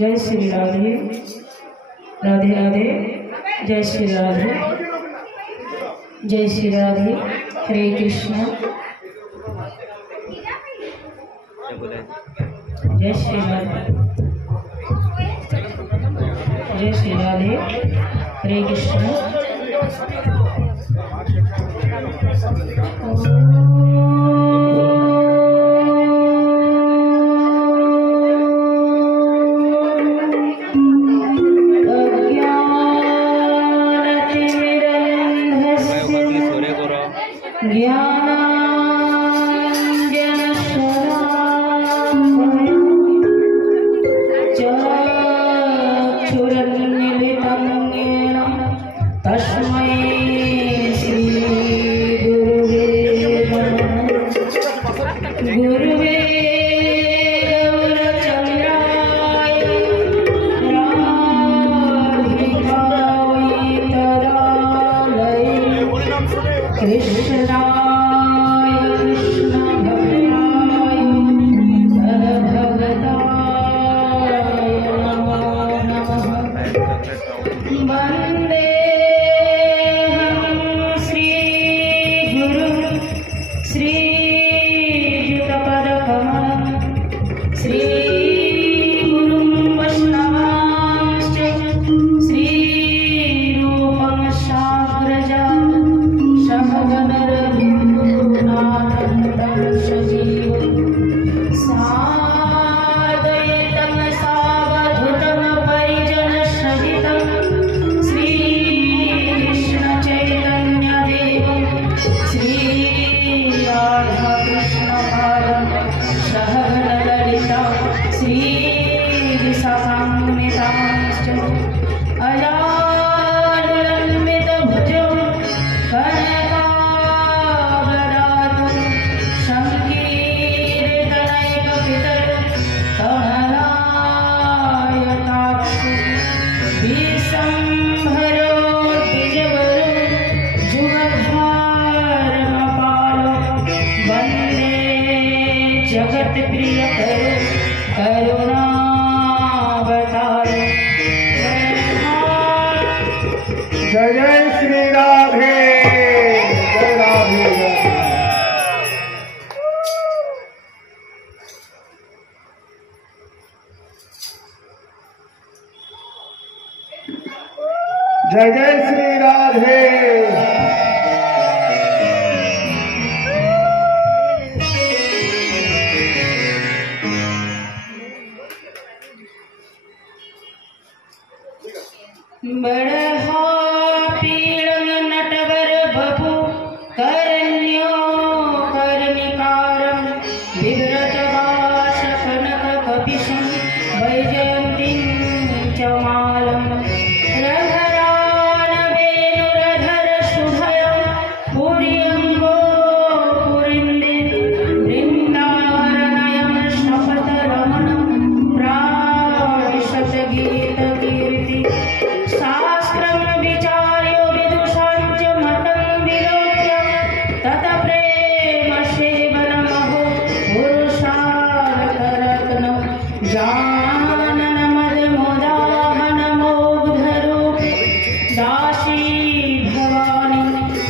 जय श्री राधे राधे राधे। जय श्री राधे जय श्री राधे। हरे कृष्ण। जय श्री राधे जय श्री राधे। हरे कृष्ण। जय जय श्री राधे। बड़हा पीड़न नटवर बपु करण्यो कर्णिकारं विव्रत वाश कनक कपिशं वैजयन्तीं च मालम् रधरान वेणुरधर शुभयं पुर्यङ्गो पुरिन्दे वृन्दावननयं शपथरमणं प्राविशत गीतकीर्ति शास्त्रं विचार्य विदुषां च मतं विलोक्य तत्प्रेम सेवनमहो पुरुषार्थरत्नं जाननमदमोदाहनमोग्धरूपे दासी भवानी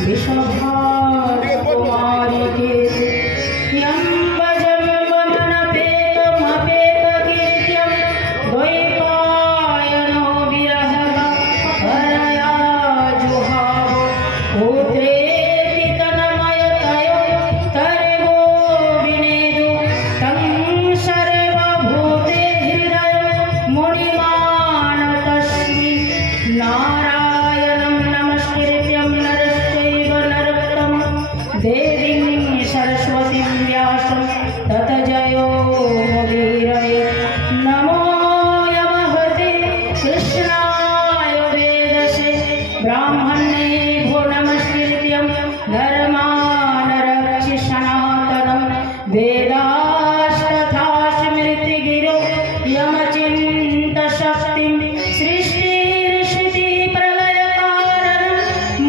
विश्वभाकुमारिके यं भजं वमनपेतमपेतकीर्त्यं द्वैपायनो विरहः परया जुहाव पुत्रेति तन्मयतयो तर्वो विनेदु तं सर्वभूते हृदयं मुनिमानतस्मि नारायणं नमस्कृत्यं नरश्चैव नरोत्तमं देवीं सरस्वतीं व्यासं ततो जयो मुदीरये नमो यमहते कृष्णाय वेदसे ब्राह्मणे भो नमस्कृत्यं धर्मानरक्षि सनातनं वेदास्तथा स्मृतिगिरो यमचिन्तशक्तिं सृष्टिर्षिति प्रलयकारणं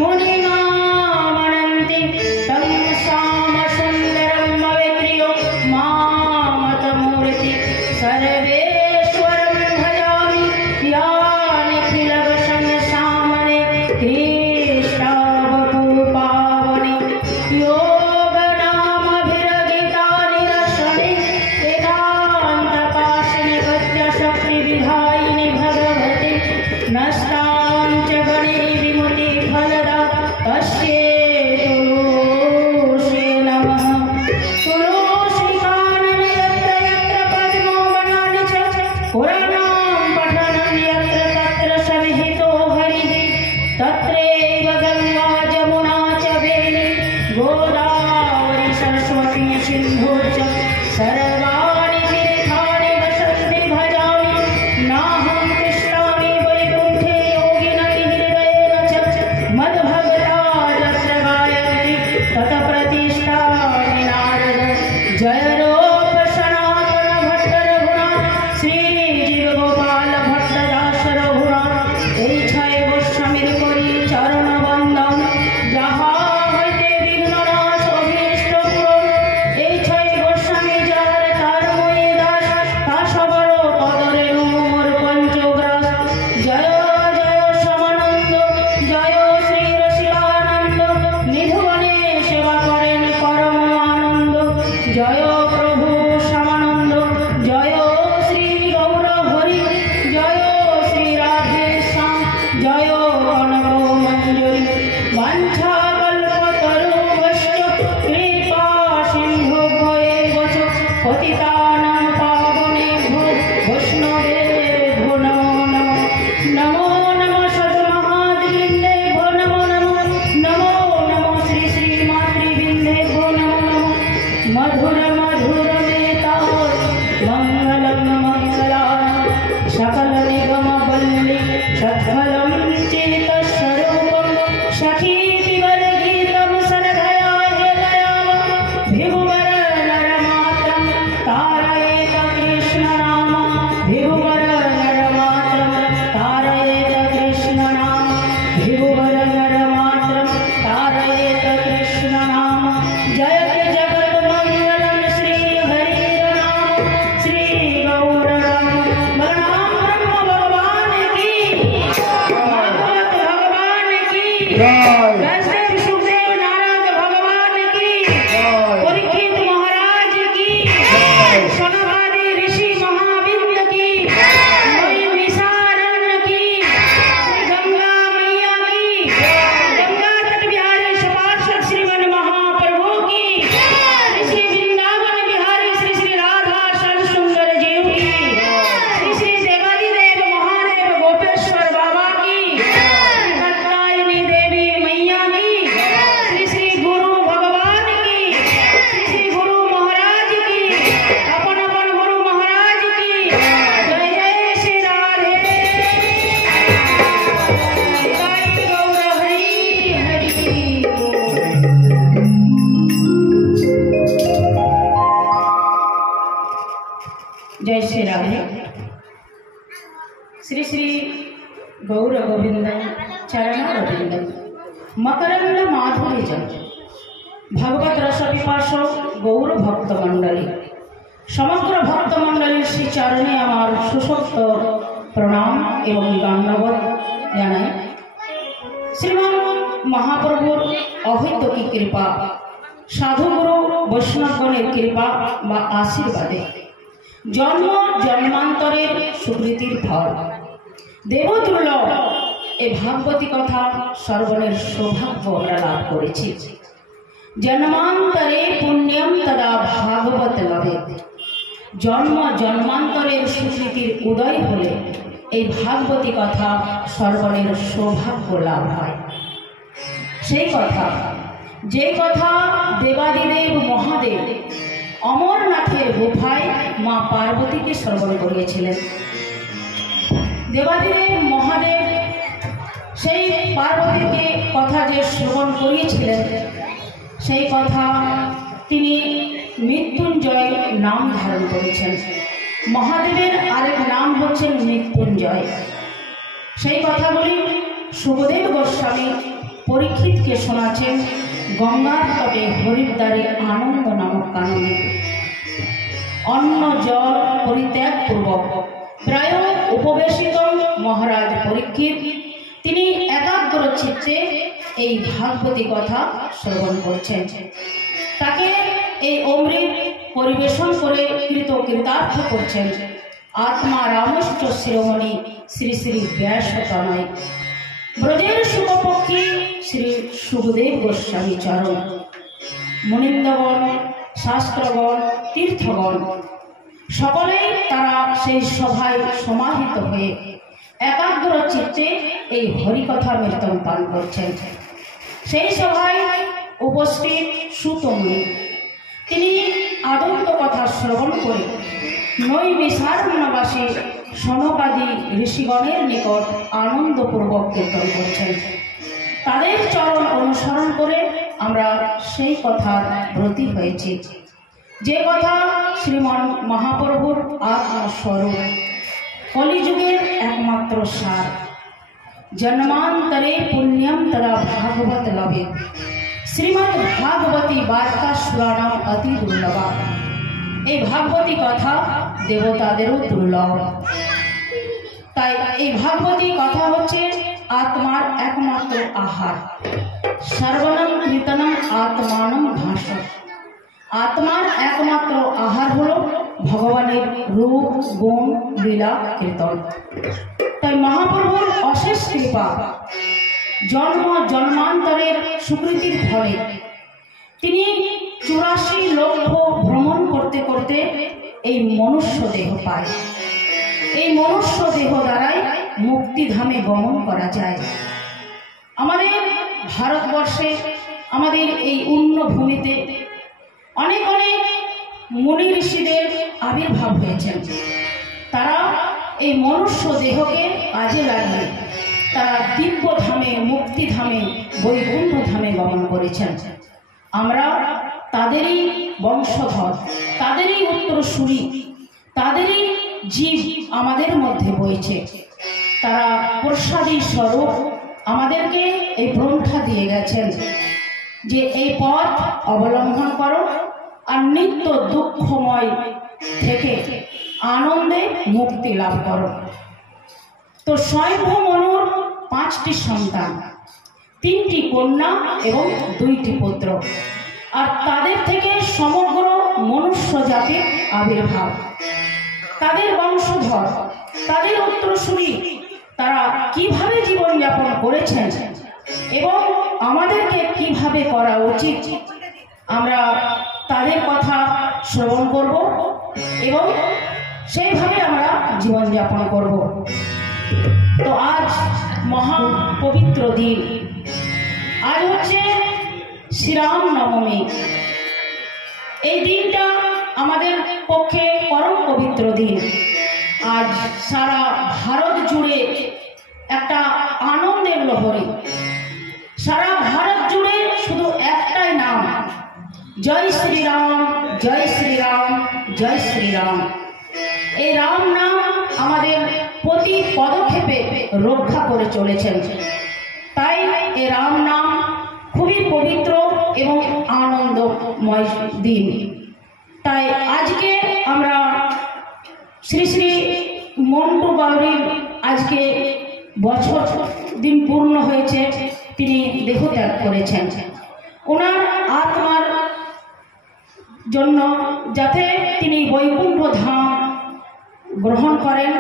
मुनिनामनन्ति तं सामसुन्दरं अविक्रियो मां सिंधु च सर्वाणि तीर्थानि वसन्ति भजामि नाहं कृष्णामि वैकुण्ठे योगिनति हृदयेन च मद्भक्ता यत्र गायन्ति तत् प्रतिष्ठामि नारद जय रूप सनातन भट्ट रघुनाथ श्री जीव गोपाल भट्ट दास रघुनाथ এই ছয় গোস্বামীর করি চরণ বন্দন যাহা হইতে বিঘ্ননাশ অভীষ্ট পূরণ এই ছয় গোস্বামী যার তার মই দাস তা সবার পদরেণু মোর পঞ্চগ্রাস জয় জয় সমানন্দ জয় শ্রী রসিকানন্দ নিধুবনে সেবা করেন পরম আনন্দ জয় প্রভু সমানন্দ জয় শ্রী গৌর হরি জয় শ্রী রাধে শ্যাম জয় কনক মঞ্জরি বাঞ্ছা কল্পতরুভ্যশ্চ কৃপা সিন্ধুভ্যেব চ পতিতানাং পাবনেভ্যো বৈষ্ণবেভ্যো নমো নমঃ নমো নমঃ সদ্মহাদ্বৃন্দেভ্যো নমো নমঃ নমো নমঃ শ্রী শ্রী মাতৃবৃন্দেভ্যো নমো নমঃ মধুর মধুর মেতার মঙ্গলম মঙ্গলায় সকল নিগম বল্লি সৎফলম চেতস্বরূপম সখী পিবল গীতম সরধয়া হেলয়াম ভিভুবর নরমাত্রম তারয়েত কৃষ্ণ নাম ভিভুবর নরমাত্রম তারয়েত কৃষ্ণ নাম ভিভুবর নরমাত্রম তারয়েত কৃষ্ণ নাম জয়তে জগৎ মঙ্গলম শ্রী হরির নাম শ্রী গৌর রাম বলরাম ব্রহ্ম ভগবান কি ভাগवत भगवान की जय व्यासदेव सुखदेव नारद भगवान की परीक्षित महाराज की सनकादि ऋषि महाविद्य की महिषारण्य की गंगा मैया की गंगा तट बिहारी सपार्षद श्रीमन महाप्रभु की श्री वृंदावन बिहारी श्री श्री राधा श्याम सुंदर जीव की श्री श्री देवादिदेव महादेव गोपेश्वर बाबा की कात्यायनी देवी मैया की श्री श्री गुरु भगवान की श्री श्री गुरु महाराज की अपन अपन गुरु महाराज की जय जय श्री राधे जय गौर हरि हरि जय श्री राधे श्री श्री गौर गोविंद चरणारविंद मकरंद माधुरी जन भगवत रस पिपास गौर भक्त मंडली समग्र भक्त मंडली श्री चरणे आमार सुशक्त प्रणाम एवं दंडवत जानाई श्रीमान महाप्रभुर अहैतुकी कृपा साधुगुरु वैष्णवगणेर कृपा बा आशीर्वादे जन्म जन्मांतरेर सुकृतिर फल देवदुर्लभ ए भागवती कथा श्रवणेर सौभाग्य আমরা লাভ করেছি जन्मांतरे पुण्यम तदा भागवत लभे जन्म जन्मांतरेर सुकृतिर उदय हले এই भागवती कथा श्रवणेर सौभाग्य लाभ হয় সেই কথা যে কথা দেবাদিদেব মহাদেব অমরনাথের গুফায় মা পার্বতীকে শ্রবণ করিয়েছিলেন দেবাদিদেব মহাদেব সেই পার্বতীকে কথা যে শ্রবণ করিয়েছিলেন সেই কথা তিনি মৃত্যুঞ্জয় নাম ধারণ করেছেন মহাদেবের আরেক নাম হচ্ছেন মৃত্যুঞ্জয় সেই কথাগুলি সুখদেব গোস্বামী পরীক্ষিতকে শোনাচ্ছেন গঙ্গার তটে হরিদ্বারে আনন্দ নামক কাননে অন্ন জল পরিত্যাগ পূর্বক প্রায় উপবেশিত মহারাজ পরীক্ষিত তিনি একাগ্র চিত্তে এই ভাগবতী কথা শ্রবণ করছেন তাকে এই অমৃত পরিবেশন করে কৃতার্থ করছেন आत्मा रामश्च शिरोमणि श्री श्री व्यासतनय ब्रजेर शुभपक्षी श्री सुखदेव गोस्वामी चरण मुनिंदगण शास्त्रगण तीर्थगण सकलेई तारा सेई सभाय समाहित हये एकाग्र चित्ते এই হরিকথা कीर्तन पान करছেন সেই সভায় উপস্থিত সুতমুনি তিনি আদন্ত কথা শ্রবণ করে নৈমিষারণ্যবাসী সনকাদি ঋষিগণের নিকট আনন্দপূর্বক কীর্তন করছেন। তাদের চরণ অনুসরণ করে আমরা সেই কথার ব্রতী হয়েছি, যে কথা শ্রীমন মহাপ্রভুর আত্মস্বরূপ, কলিযুগের একমাত্র সার। জন্মান্তরে পুণ্যম তদা ভাগবত লভে, শ্রীমৎ ভাগবতী বার্তা সুরাণম অতি দুর্লভা। এই ভাগবতী কথা দেবতাদেরও দুর্লভ। তাই এই ভাগবতী কথা হচ্ছে আত্মার একমাত্র আহার। সর্বনম কীর্তনম আত্মানম ভাষণ। আত্মার একমাত্র আহার হলো ভগবানের রূপ, গুণ, লীলা, কীর্তন। তাই মহাপ্রভুর অশেষ কৃপা, জন্ম জন্মান্তরের সুকৃতির ফলে তিনি 84 লক্ষ ভ্রমণ করতে করতে এই মনুষ্য দেহ পায়। এই মনুষ্য দেহ দ্বারাই মুক্তিধামে গমন করা যায়। আমাদের ভারতবর্ষে, আমাদের এই উন্নভূমিতে অনেক অনেক মুনি ঋষিদের আবির্ভাব হয়েছেন। তারা এই মনুষ্য দেহকে কাজে লাগিয়ে তারা দিব্যধামে, মুক্তিধামে, বৈকুণ্ঠ ধামে গমন করেছেন। আমরা তাদেরই বংশধর, তাদেরই উত্তরসূরি, তাদেরই জীব আমাদের মধ্যে বইছে। তারা প্রসাদী স্বরূপ আমাদেরকে এই গ্রন্থা দিয়ে গেছেন যে এই পথ অবলম্বন করো আর নিত্য দুঃখময় থেকে আনন্দে মুক্তি লাভ করো। তো স্বয়ম্ভু মনুর 5টি সন্তান, 3টি কন্যা এবং 2টি পুত্র, আর তাদের থেকে সমগ্র মনুষ্য জাতির আবির্ভাব। তাদের বংশধর, তাদের উত্তরসূরি তারা কিভাবে জীবনযাপন করেছেন এবং আমাদেরকে কিভাবে করা উচিত, আমরা তাদের কথা শ্রবণ করব এবং সেইভাবে আমরা জীবনযাপন করব। তো আজ মহা পবিত্র দিন, আজ হচ্ছে শ্রীরাম নবমী। এই দিনটা আমাদের পক্ষে পরম পবিত্র দিন। আজ সারা ভারত জুড়ে একটা আনন্দের লহরী। সারা ভারত জুড়ে শুধু একটাই নাম, জয় শ্রীরাম, জয় শ্রীরাম, জয় শ্রীরাম। এই রাম নাম আমাদের প্রতি পদক্ষেপে রক্ষা করে চলেছেন। তাই এই রাম নাম খুবই পবিত্র এবং আনন্দময় দিন। তাই আজকে আমরা শ্রী শ্রী মন্টু গৌরীর আজকে বছর দিন পূর্ণ হয়েছে, তিনি দেহত্যাগ করেছেন। ওনার আত্মার জন্য যাতে তিনি বৈকুণ্ঠ ধাম গ্রহণ করেন,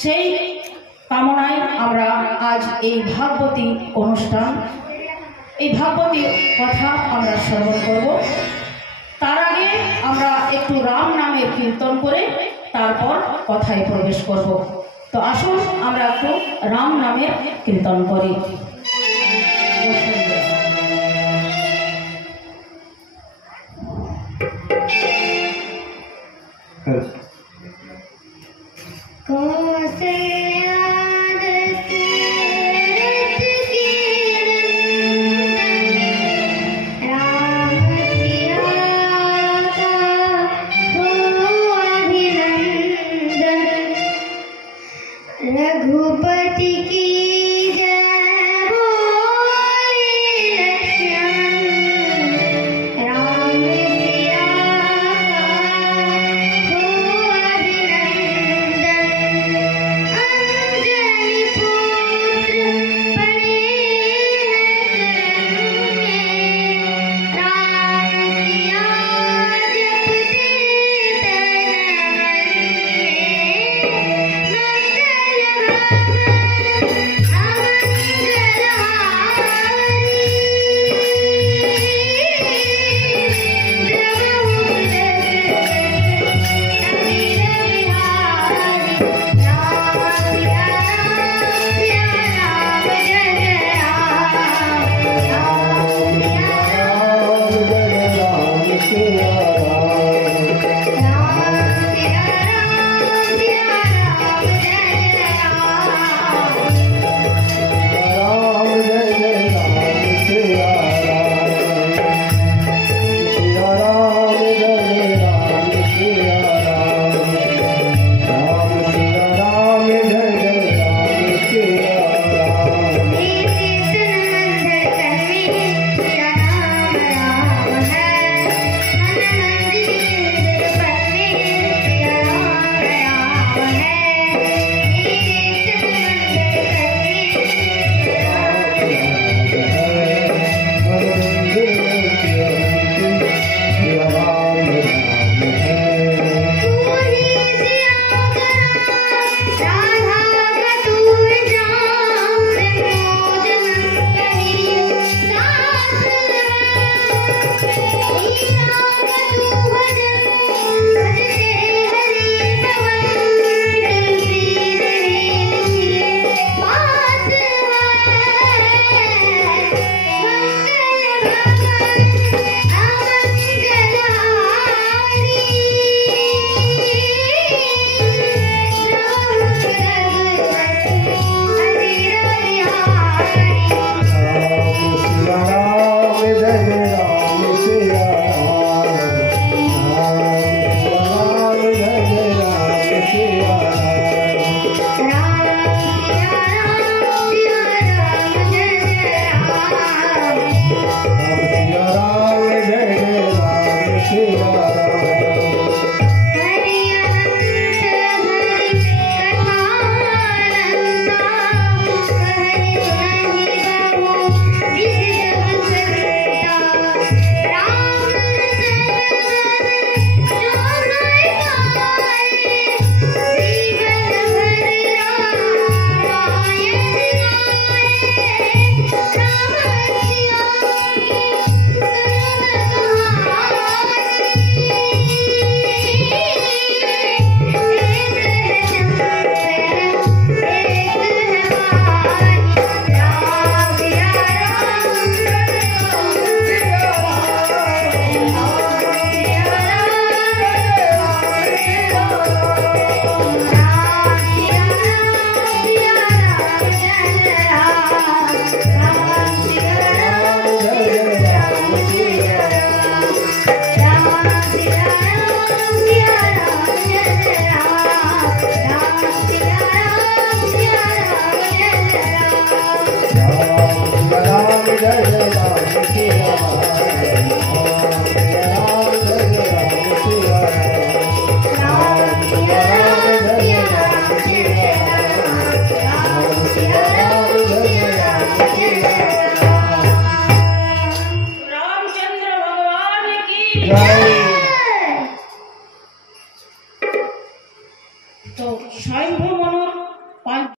সেই কামনায় আমরা আজ এই ভাগবতী অনুষ্ঠান, এই ভাগবতী কথা আমরা শ্রবণ করব। তার আগে আমরা একটু রাম নামের কীর্তন করে তারপর কথায় প্রবেশ করব। তো আসুন আমরা একটু রাম নামের কীর্তন করি। Yes.